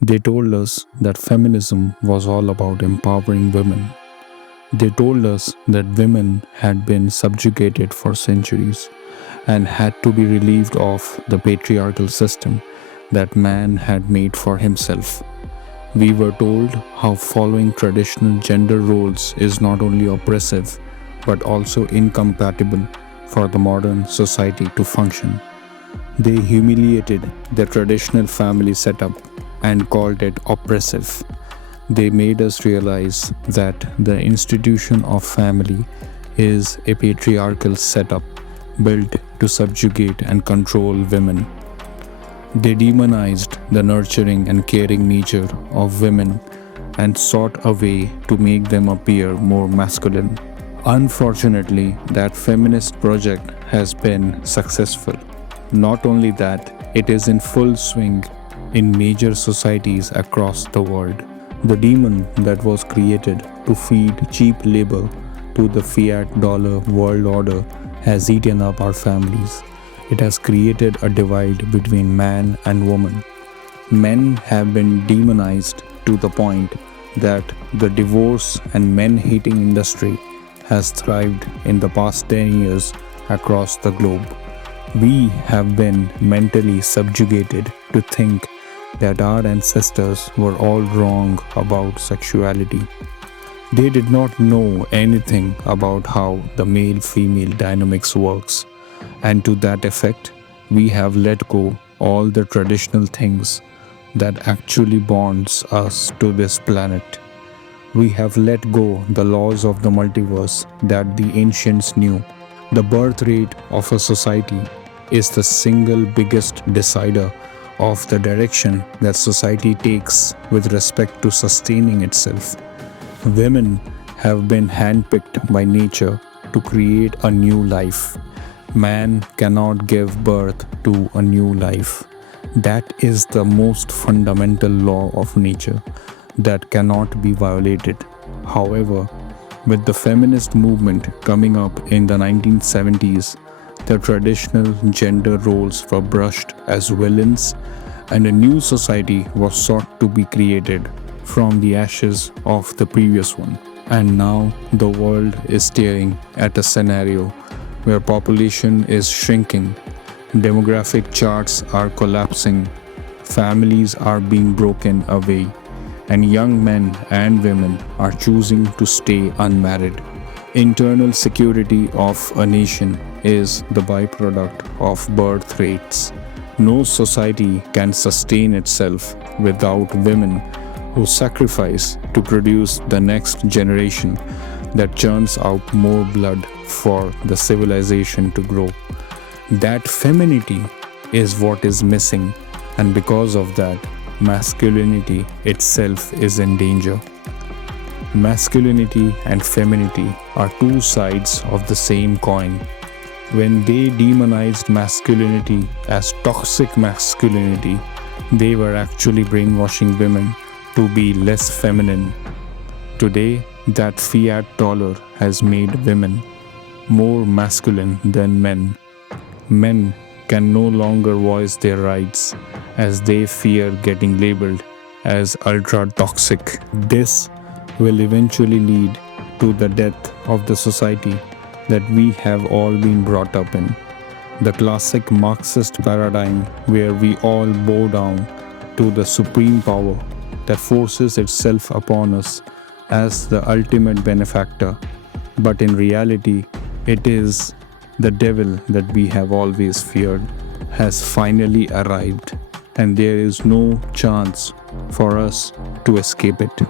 They told us that feminism was all about empowering women. They told us that women had been subjugated for centuries and had to be relieved of the patriarchal system that man had made for himself. We were told how following traditional gender roles is not only oppressive but also incompatible for the modern society to function. They humiliated the traditional family setup and called it oppressive. They made us realize that the institution of family is a patriarchal setup built to subjugate and control women. They demonized the nurturing and caring nature of women and sought a way to make them appear more masculine. Unfortunately, that feminist project has been successful. Not only that, it is in full swing in major societies across the world. The demon that was created to feed cheap labor to the fiat dollar world order has eaten up our families. It has created a divide between man and woman. Men have been demonized to the point that the divorce and men-hating industry has thrived in the past 10 years across the globe. We have been mentally subjugated to think that our ancestors were all wrong about sexuality. They did not know anything about how the male-female dynamics works, and to that effect, we have let go all the traditional things that actually bonds us to this planet. We have let go the laws of the multiverse that the ancients knew. The birth rate of a society is the single biggest decider of the direction that society takes with respect to sustaining itself. Women have been handpicked by nature to create a new life. Man cannot give birth to a new life. That is the most fundamental law of nature that cannot be violated. However, with the feminist movement coming up in the 1970s, the traditional gender roles were brushed as villains, and a new society was sought to be created from the ashes of the previous one. And now the world is staring at a scenario where population is shrinking, demographic charts are collapsing, families are being broken away, and young men and women are choosing to stay unmarried. Internal security of a nation is the byproduct of birth rates. No society can sustain itself without women who sacrifice to produce the next generation that churns out more blood for the civilization to grow. That femininity is what is missing, and because of that, masculinity itself is in danger. Masculinity and femininity are two sides of the same coin. When they demonized masculinity as toxic masculinity, they were actually brainwashing women to be less feminine. Today, that fiat dollar has made women more masculine than men. Men can no longer voice their rights as they fear getting labeled as ultra-toxic. This will eventually lead to the death of the society that we have all been brought up in. The classic Marxist paradigm where we all bow down to the supreme power that forces itself upon us as the ultimate benefactor. But in reality, it is the devil that we have always feared has finally arrived, and there is no chance for us to escape it.